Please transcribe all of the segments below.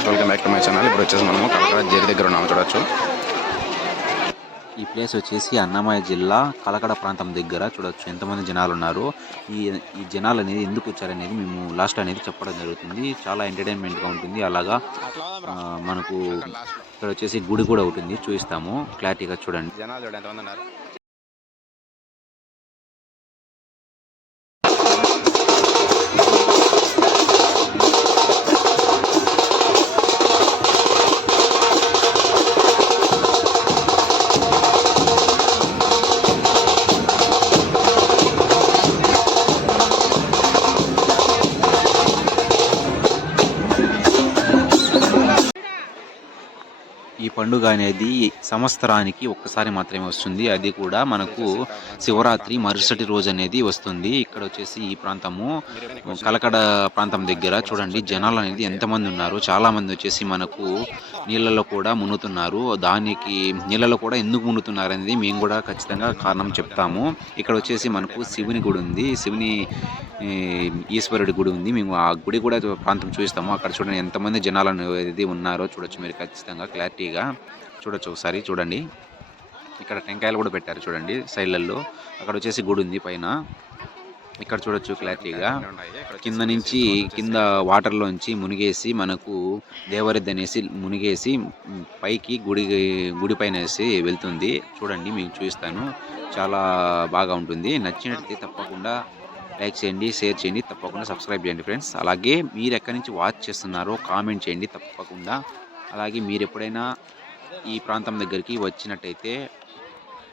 Friends welcome back to my channel ఇప్పుడు వచ్చేసి మనము కలకడ జేరి దగ్గర ఉన్నాము చూడొచ్చు. ఈ ప్లేస్ వచ్చేసి అన్నమయ్య జిల్లా కలకడ ప్రాంతం దగ్గర చూడొచ్చు. ఎంతమంది జనాలు ఉన్నారు? ఈ ఈ జనాలు అనేది ఎందుకు వచ్చారనేది మేము లాస్ట్ అనేది చెప్పడం జరుగుతుంది. చాలా ఎంటర్టైన్మెంట్గా ఉంటుంది. అలాగా మనకు ఇక్కడ వచ్చేసి గుడి కూడా ఉంటుంది చూపిస్తాము. క్లారిటీగా చూడండి. జనాలు చూడండి పండుగ అనేది సంవత్సరానికి ఒక్కసారి మాత్రమే వస్తుంది. అది కూడా మనకు శివరాత్రి మరుసటి రోజు అనేది వస్తుంది. ఇక్కడ వచ్చేసి ఈ ప్రాంతము కలకడ ప్రాంతం దగ్గర చూడండి. జనాలు అనేది ఎంతమంది ఉన్నారు చాలామంది వచ్చేసి మనకు నీళ్ళలో కూడా మునుగుతున్నారు. దానికి నీళ్ళలో కూడా ఎందుకు మునుగుతున్నారు అనేది మేము కూడా ఖచ్చితంగా కారణం చెప్తాము. ఇక్కడ వచ్చేసి మనకు శివుని గుడి ఉంది. శివుని ఈశ్వరుడి గుడి ఉంది. మేము ఆ గుడి కూడా ప్రాంతం చూపిస్తాము అక్కడ చూడండి ఎంతమంది జనాలు అనేది ఉన్నారో చూడొచ్చు మీరు ఖచ్చితంగా క్లారిటీగా. చూడొచ్చు ఒకసారి చూడండి. ఇక్కడ టెంకాయలు కూడా పెట్టారు చూడండి సైడ్లలో అక్కడ వచ్చేసి గుడి ఉంది పైన. ఇక్కడ చూడొచ్చు క్లారిటీగా. కింద నుంచి కింద వాటర్లోంచి మునిగేసి మనకు దేవరిద్ది అనేసి మునిగేసి పైకి గుడి గుడి పైన వేసి వెళ్తుంది. చూడండి మీకు చూపిస్తాను. చాలా బాగా ఉంటుంది. నచ్చినట్లయితే తప్పకుండా లైక్ చేయండి షేర్ చేయండి. తప్పకుండా సబ్స్క్రైబ్ చేయండి ఫ్రెండ్స్. అలాగే మీరు ఎక్కడి నుంచి వాచ్ చేస్తున్నారో కామెంట్ చేయండి తప్పకుండా. అలాగే మీరు ఎప్పుడైనా ఈ ప్రాంతం దగ్గరికి వచ్చినట్టయితే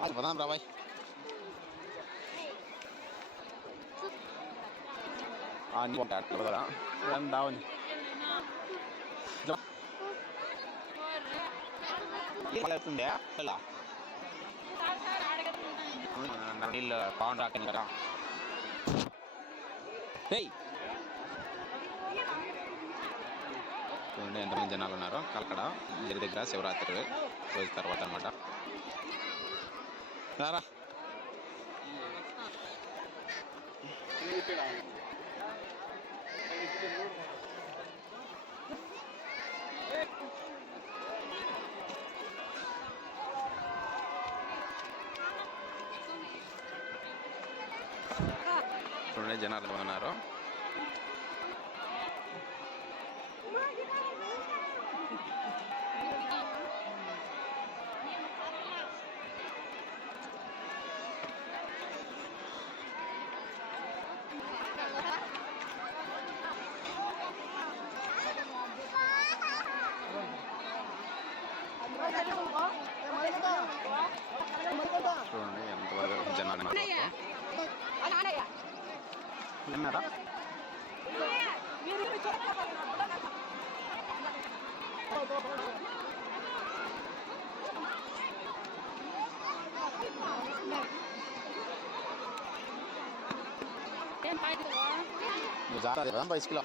రోజు ఉండేదన్నా ఇంట్లో పదాం రాబాయ్ అన్ని అట్లా కదా దావని అవుతుండే ఇలా నీళ్ళు పవన్ రాకని కదా చూడండి ఎంతమంది జనాలు ఉన్నారు కలకడ గిరి దగ్గర శివరాత్రి రోజు తర్వాత అనమాట రారా. చూడండి జనాలు ఉన్నారు చూడండి ఎంతవరకు జనాలు ఉన్నారు విన్నారా నువ్వు జాగ్రత్త బైస్కిలో.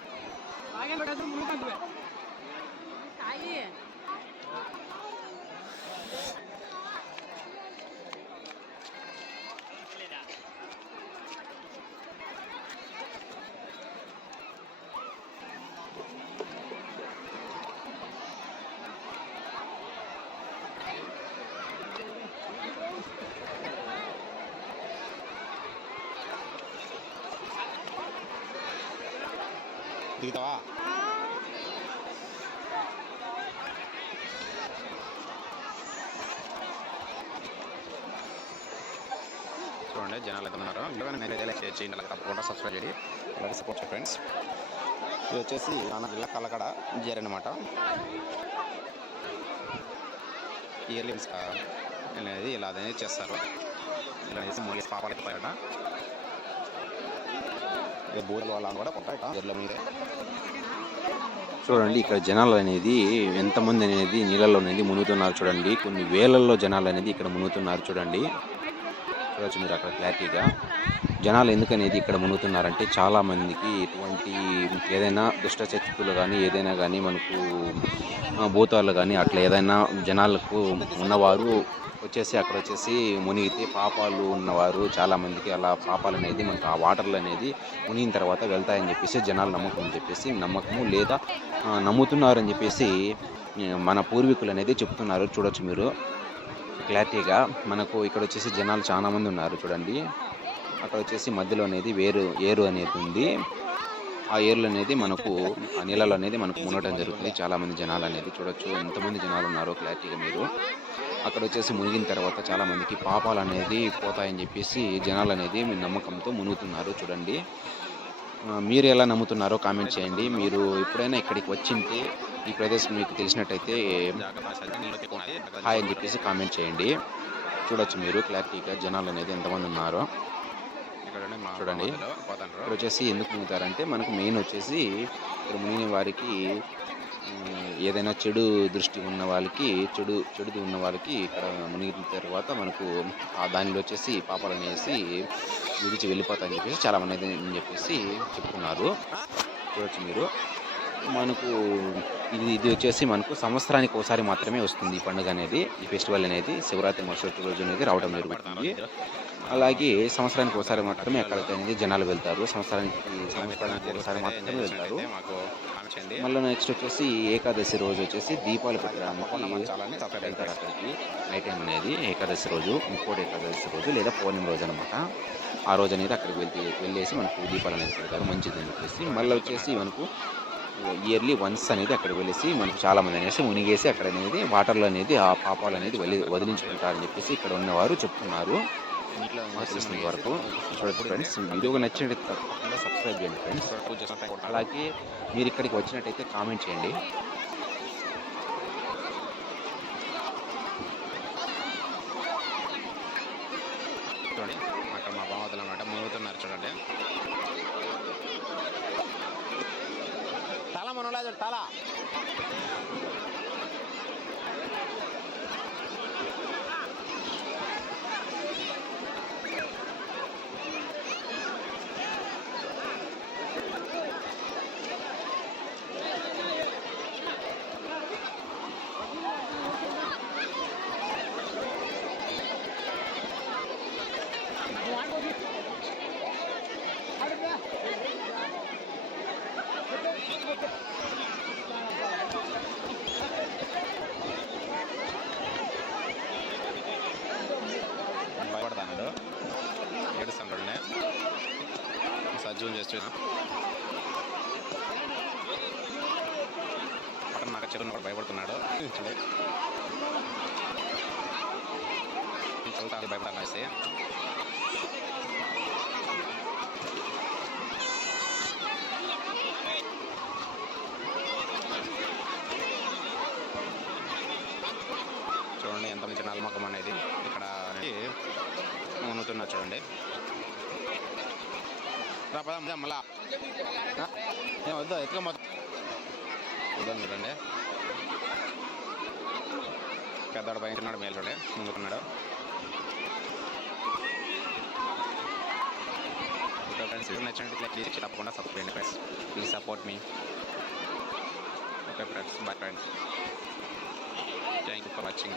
దిగుతావా? చూడండి జనాలు ఎంత ఉన్నారు? లైక్ చేయండి అలాగే తప్పకుండా సబ్స్క్రైబ్ చేయండి. అలాగే సపోర్ట్ చేయండి ఫ్రెండ్స్ ఇది వచ్చేసి ఆంధ్ర జిల్లా కల్లకడ జేర్ అనమాట ఇయర్లీ అనేది ఇలా అనేది చేస్తారు. ఇలా మూగేసి పాపాలు బూరెల వాళ్ళని కూడా కొట్టారట ఎర్ల మీదే. చూడండి ఇక్కడ జనాలు అనేది ఎంతమంది అనేది నీళ్ళలో అనేది మునుగుతున్నారు చూడండి. కొన్ని వేలల్లో జనాలు అనేది ఇక్కడ మునుగుతున్నారు చూడండి. చూడొచ్చు మీరు అక్కడ క్లారిటీగా. జనాలు ఎందుకనేది ఇక్కడ మునుగుతున్నారంటే చాలామందికి ఎటువంటి ఏదైనా దుష్ట శక్తులు కానీ ఏదైనా కానీ మనకు భూతాలు కానీ అట్లా ఏదైనా జనాలకు ఉన్నవారు వచ్చేసి అక్కడ వచ్చేసి మునిగితే పాపాలు ఉన్నవారు చాలామందికి అలా పాపాలు అనేది మనకు ఆ వాటర్లు అనేది మునిగిన తర్వాత వెళ్తాయని చెప్పేసి జనాలు నమ్మకం అని చెప్పేసి నమ్మకము లేదా నమ్ముతున్నారని చెప్పేసి మన పూర్వీకులు అనేది చెప్తున్నారు. చూడొచ్చు మీరు క్లారిటీగా. మనకు ఇక్కడ వచ్చేసి జనాలు చాలామంది ఉన్నారు చూడండి. అక్కడ వచ్చేసి మధ్యలో అనేది వేరు ఏరు అనేది ఉంది. ఆ ఏర్లు అనేది మనకు ఆ నీళ్ళలో అనేది మనకు మునగడం జరుగుతుంది. చాలామంది జనాలు అనేది చూడొచ్చు. ఎంతమంది జనాలు ఉన్నారో క్లారిటీగా మీరు. అక్కడ వచ్చేసి మునిగిన తర్వాత చాలామందికి పాపాలు అనేది పోతాయని చెప్పేసి జనాలు అనేది మీ నమ్మకంతో మునుగుతున్నారు. చూడండి. మీరు ఎలా నమ్ముతున్నారో కామెంట్ చేయండి. మీరు ఎప్పుడైనా ఇక్కడికి వచ్చింటే ఈ ప్రదేశం మీకు తెలిసినట్టయితే హాయ్ అని చెప్పేసి కామెంట్ చేయండి. చూడొచ్చు మీరు క్లారిటీగా జనాలు అనేది ఎంతమంది ఉన్నారో. చూడండి. ఇక్కడ వచ్చేసి ఎందుకు మునుగుతారంటే మనకు మెయిన్ వచ్చేసి ఇక్కడ మునిగిన వారికి ఏదైనా చెడు దృష్టి ఉన్న వాళ్ళకి చెడు చెడుది ఉన్న వాళ్ళకి ఇక్కడ మునిగిన తర్వాత మనకు ఆ దానిలో వచ్చేసి పాపాలు అనేసి విడిచి వెళ్ళిపోతాయని చెప్పేసి చాలా మంది అయితే అని చెప్పేసి చెప్తున్నారు. చూడొచ్చు మీరు మనకు ఇది ఇది వచ్చేసి మనకు సంవత్సరానికి ఒకసారి మాత్రమే వస్తుంది ఈ పండుగ అనేది ఈ ఫెస్టివల్ అనేది శివరాత్రి మరుసటి రోజు అనేది రావడం జరుగుతుంది. అలాగే సంవత్సరానికి ఒకసారి మాత్రమే అక్కడికి అనేది జనాలు వెళ్తారు. సంవత్సరానికి సంవత్సరానికి ఒకసారి మాత్రమే వెళ్తారు. మళ్ళీ నెక్స్ట్ వచ్చేసి ఏకాదశి రోజు వచ్చేసి దీపాలు పెట్టడానికి వెళ్తారు అక్కడికి నైట్ టైం అనేది ఏకాదశి రోజు ఇంకోటి ఏకాదశి రోజు లేదా పౌర్ణమి రోజు అనమాట ఆ రోజు అనేది అక్కడికి వెళ్తే వెళ్ళేసి మనకు దీపాలు అనేది పెడతారు. మంచిది అని చెప్పేసి మళ్ళీ వచ్చేసి మనకు ఇయర్లీ వన్స్ అనేది అక్కడికి వెళ్ళేసి మనకు చాలామంది అనేసి మునిగేసి అక్కడ అనేది వాటర్లో అనేది ఆ పాపాలు అనేది వదిలించుకుంటారని చెప్పేసి ఇక్కడ ఉన్నవారు చెప్తున్నారు. తెలిసినంత వరకు చూడొచ్చు ఫ్రెండ్స్ వీడియో నచ్చినట్టు తప్పకుండా సబ్స్క్రైబ్ చేయండి ఫ్రెండ్స్. అలాగే మీరు ఇక్కడికి వచ్చినట్టయితే కామెంట్ చేయండి చూడండి అక్కడ మా బామతులు అనమాట మునుగుతున్నారు చూడండి తల మనోలా చూడు తల భయపడతాడు ఏడుస్తాడు సజ్జూన్ చేస్తున్నా పక్కన నాకు చెరువు కూడా భయపడుతున్నాడు. చూడు. భయపడాలి వేస్తే చూడండి ఎంత మంచి నల్మకం అనేది ఇక్కడ మునుతున్నా చూడండి. రా పదం మళ్ళా. ఆ? ఏం వద్దు ఎత్తుక మొత్తం? వద్దాం చూడండి. పెద్దవాడు పైన ఉన్నాడు చూడండి. ముందుకున్నాడు. ఫ్రెండ్స్ ఇది నచ్చినట్లయితే ప్లీజ్ తప్పకుండా సపోర్ట్ చేయండి friends. Please support me. Okay friends bye friends. Thank you for watching.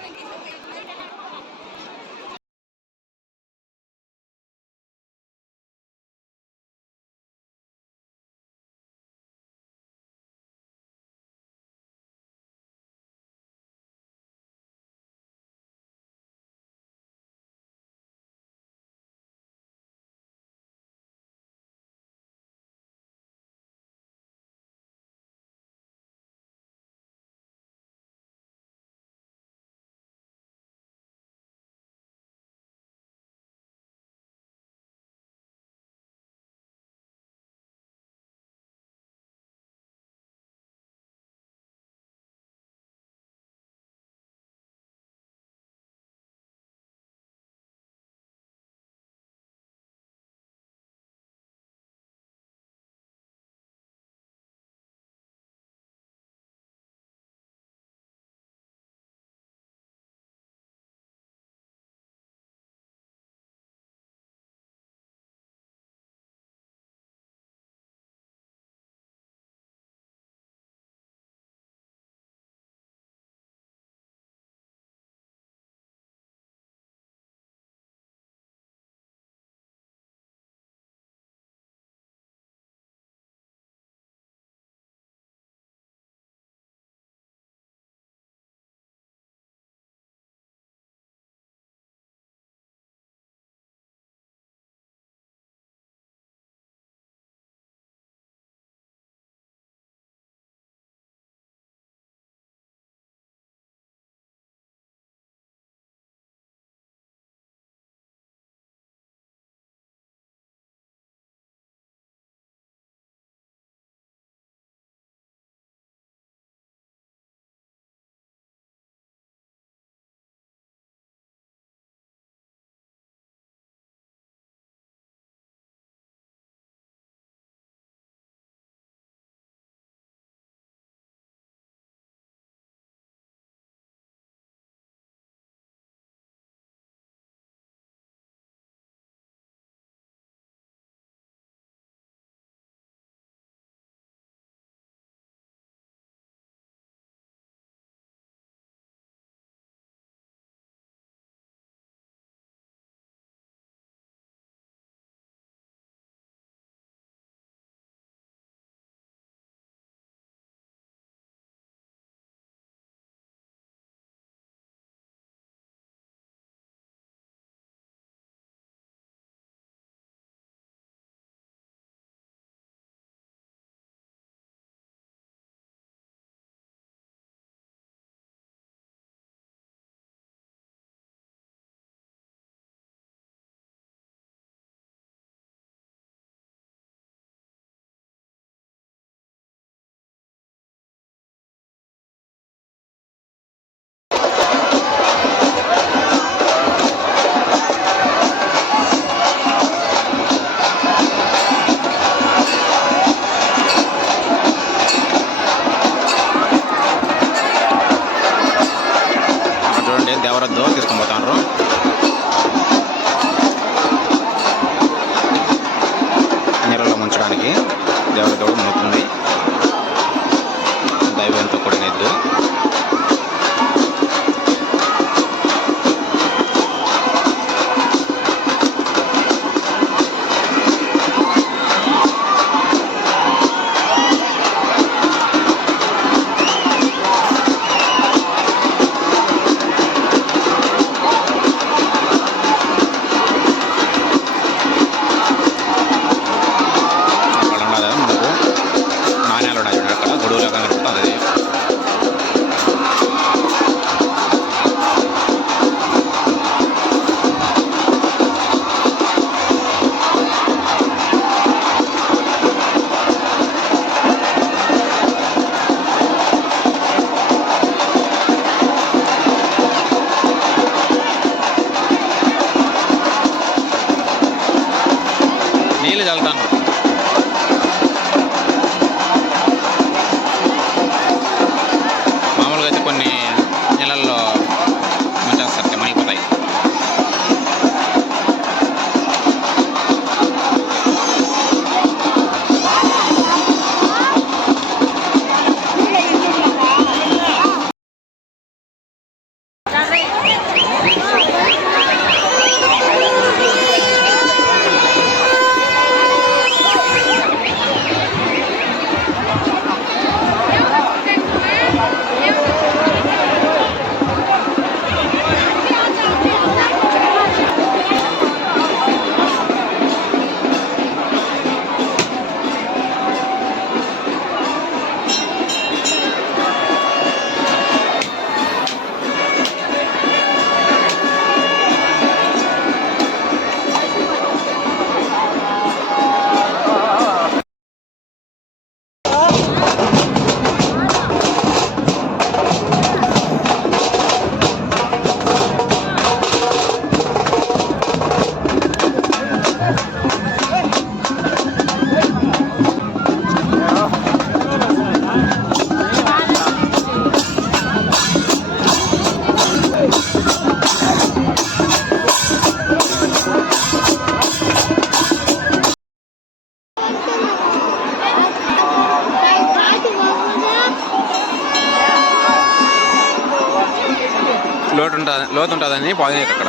పాజినేట్ అక్కడ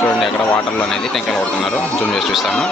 చూడండి అక్కడ వాటర్లో అనేది టెంకాయలు కొడుతున్నారు. జూమ్ చేసి చూస్తాను.